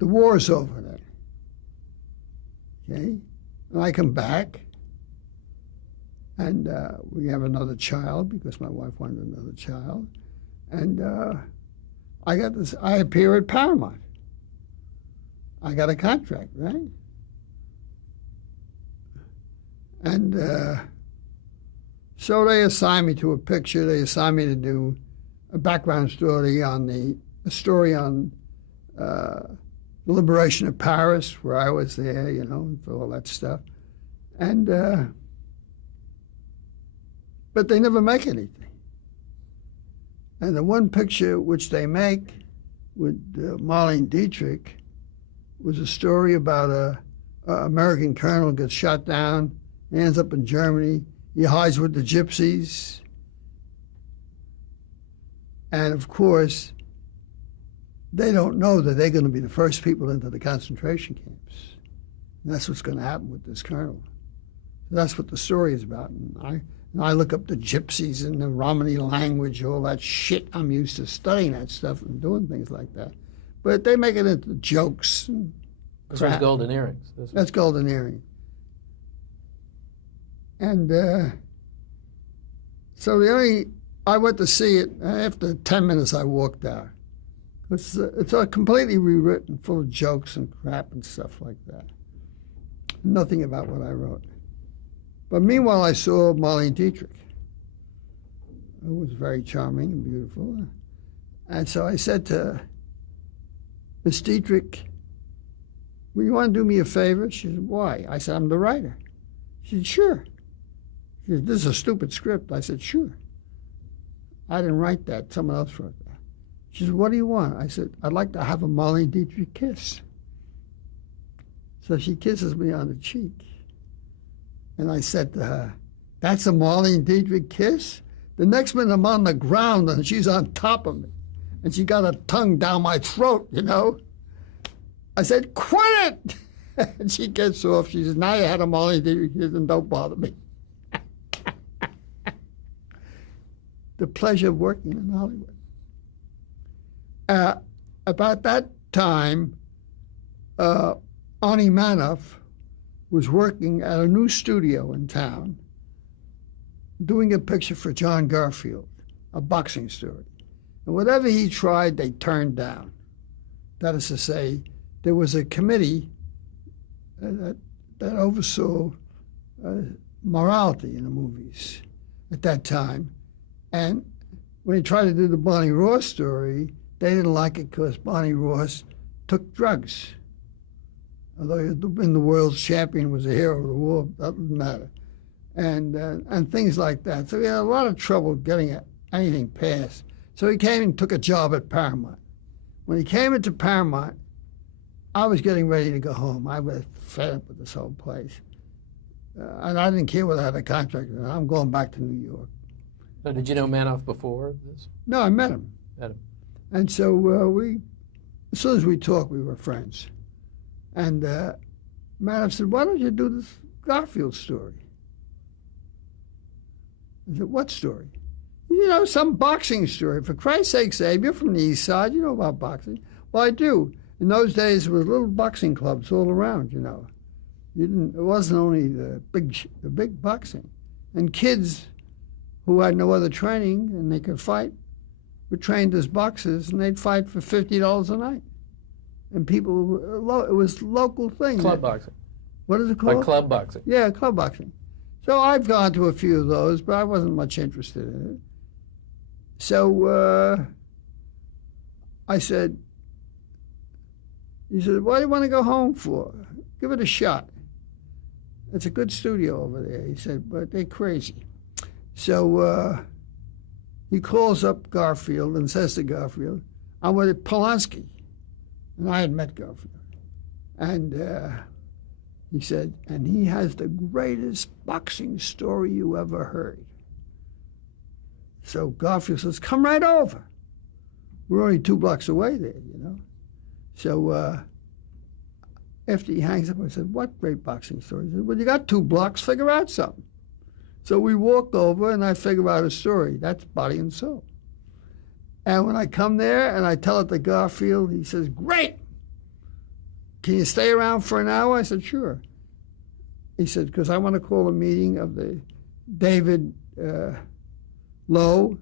the war's over then. Okay? And I come back, and we have another child because my wife wanted another child. And I got this. I appear at Paramount. I got a contract, right? And so they assigned me to a picture. They assigned me to do a background story on the liberation of Paris, where I was there, you know, for all that stuff. And but they never make anything. And the one picture which they make with Marlene Dietrich was a story about a American colonel gets shot down, he ends up in Germany, he hides with the gypsies. And of course, they don't know that they're going to be the first people into the concentration camps. And that's what's going to happen with this colonel. That's what the story is about. And I look up the gypsies and the Romany language, all that shit. I'm used to studying that stuff and doing things like that. But they make it into jokes. And this was Golden Earrings. That's Golden Earring. And so I went to see it. After 10 minutes, I walked out. It's completely rewritten, full of jokes and crap and stuff like that. Nothing about what I wrote. But meanwhile, I saw Marlene Dietrich, who was very charming and beautiful. And so I said to Miss Dietrich, "Well, you want to do me a favor?" She said, "Why?" I said, "I'm the writer." She said, "Sure." She said, "This is a stupid script." I said, "Sure. I didn't write that. Someone else wrote that." She said, "What do you want?" I said, "I'd like to have a Marlene Dietrich kiss." So she kisses me on the cheek. And I said to her, "That's a Marlene Dietrich kiss?" The next minute I'm on the ground and she's on top of me. And she got her tongue down my throat, you know. I said, "Quit it!" And she gets off. She says, "Now you had a Marlene Dietrich kiss and don't bother me." The pleasure of working in Hollywood. About that time, Ani Manoff was working at a new studio in town, doing a picture for John Garfield, a boxing story. And whatever he tried, they turned down. That is to say, there was a committee that oversaw morality in the movies at that time. And when he tried to do the Bonnie Ross story, they didn't like it because Bonnie Ross took drugs. Although he had been the world's champion, was a hero of the war, that didn't matter. And things like that. So he had a lot of trouble getting anything passed. So he came and took a job at Paramount. When he came into Paramount, I was getting ready to go home. I was fed up with this whole place. And I didn't care whether I had a contract or not. I'm going back to New York. So did you know Manoff before this? No, I met him. And so as soon as we talked, we were friends. And Manoff said, "Why don't you do this Garfield story?" I said, "What story?" "You know, some boxing story. For Christ's sake, Abe, you're from the East Side. You know about boxing." "Well, I do. In those days, there was little boxing clubs all around, you know. It wasn't only the big boxing. And kids who had no other training and they could fight were trained as boxers, and they'd fight for $50 a night. And people, it was local things. Club boxing. What is it called? Like club boxing. Yeah, club boxing. So I've gone to a few of those, but I wasn't much interested in it. So I said, he said, "What do you want to go home for? Give it a shot. It's a good studio over there." He said, "But they're crazy." So he calls up Garfield and says to Garfield, "I'm with Polanski." And I had met Garfield. And he said, "And he has the greatest boxing story you ever heard." So Garfield says, "Come right over." We're only 2 blocks away there, you know. So after he hangs up, I said, "What great boxing story?" He said, "Well, you got 2 blocks, figure out something." So we walk over and I figure out a story. That's Body and Soul. And when I come there and I tell it to Garfield, he says, "Great." can you stay around for an hour? I said, sure. He said, because I want to call a meeting of the David Lowe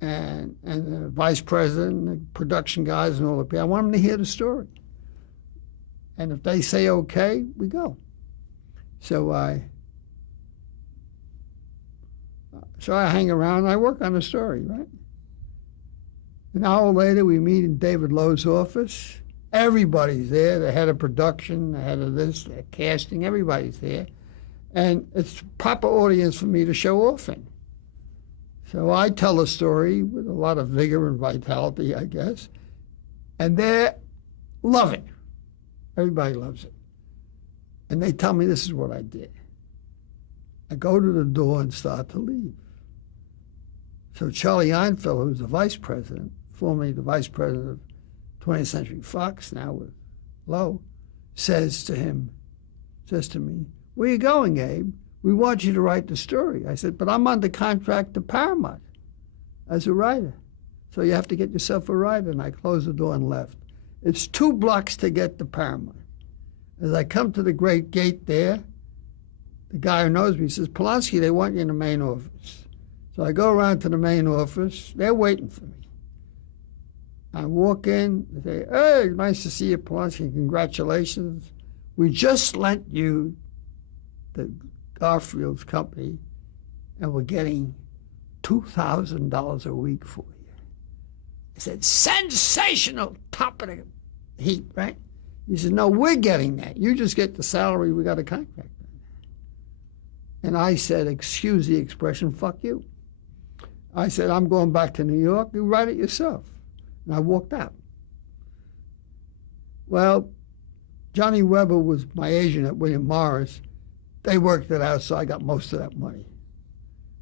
and the vice president, the production guys, and all the people. I want them to hear the story. And if they say okay, we go. So I hang around and I work on the story, right? An hour later, we meet in David Lowe's office. Everybody's there, the head of production, the head of this, the casting, everybody's there. And it's proper audience for me to show off in. So I tell a story with a lot of vigor and vitality, I guess. And they love it. Everybody loves it. And they tell me this is what I did. I go to the door and start to leave. So Charlie Einfeld, who's the vice president, formerly the vice president of 20th Century Fox, now with Lowe, says to me, where are you going, Abe? We want you to write the story. I said, but I'm under contract to Paramount as a writer. So you have to get yourself a writer. And I closed the door and left. It's 2 blocks to get to Paramount. As I come to the great gate there, the guy who knows me says, Polanski, they want you in the main office. So I go around to the main office. They're waiting for me. I walk in. They say, hey, nice to see you, Polanski. Congratulations. We just lent you the Garfield's company, and we're getting $2,000 a week for you. I said, sensational, top of the heap, right? He said, no, we're getting that. You just get the salary. We got a contract. And I said, excuse the expression, fuck you. I said, I'm going back to New York. You write it yourself. And I walked out. Well, Johnny Weber was my agent at William Morris. They worked it out, so I got most of that money.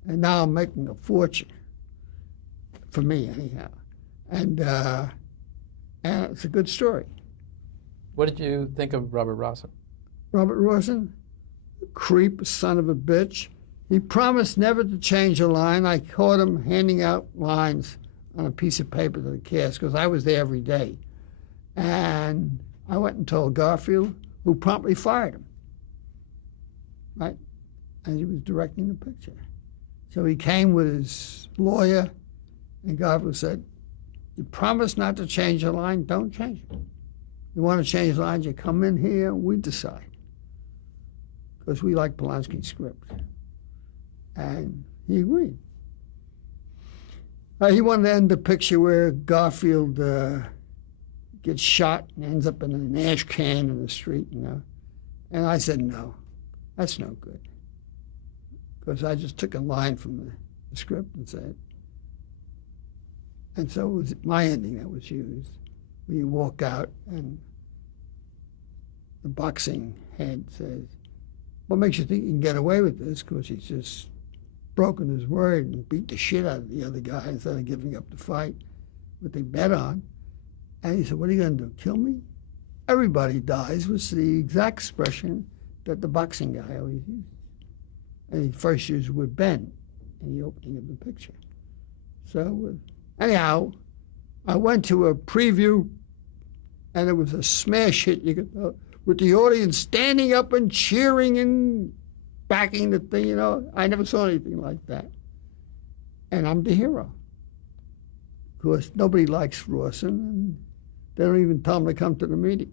And now I'm making a fortune, for me anyhow. And it's a good story. What did you think of Robert Rossen? Robert Rossen, creep, son of a bitch. He promised never to change a line. I caught him handing out lines on a piece of paper to the cast because I was there every day. And I went and told Garfield, who promptly fired him, right? And he was directing the picture. So he came with his lawyer, and Garfield said, you promised not to change a line, don't change it. You want to change lines, you come in here, we decide. Because we like Polanski's script. And he agreed. He wanted to end the picture where Garfield gets shot and ends up in an ash can in the street, you know. And I said, no, that's no good. Because I just took a line from the script and said, and so it was my ending that was used. Where you walk out and the boxing head says, what makes you think you can get away with this? Because he's just broken his word and beat the shit out of the other guy instead of giving up the fight, what they bet on. And he said, what are you going to do, kill me? Everybody dies was the exact expression that the boxing guy always used. And he first used with Ben in the opening of the picture. So anyhow, I went to a preview, and it was a smash hit, you could, with the audience standing up and cheering and backing the thing, you know. I never saw anything like that. And I'm the hero. Of course, nobody likes Rossen, and they don't even tell him to come to the meeting.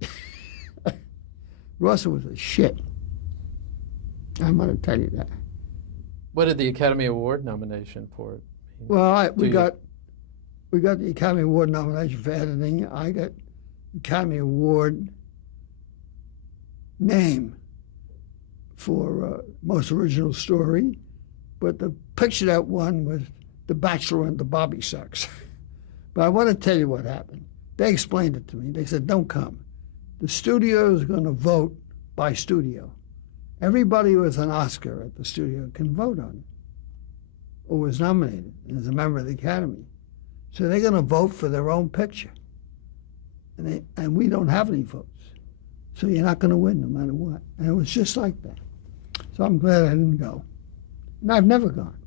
Rossen was a shit. I'm going to tell you that. What did the Academy Award nomination for it mean? Well, we got the Academy Award nomination for editing. I got the Academy Award name for most original story, but the picture that won was The Bachelor and the Bobby Sox. But I want to tell you what happened. They explained it to me. They said, don't come. The studio is going to vote by studio. Everybody who has an Oscar at the studio can vote on it or was nominated as a member of the Academy. So they're going to vote for their own picture. And we don't have any votes. So you're not going to win no matter what. And it was just like that. So I'm glad I didn't go. And I've never gone.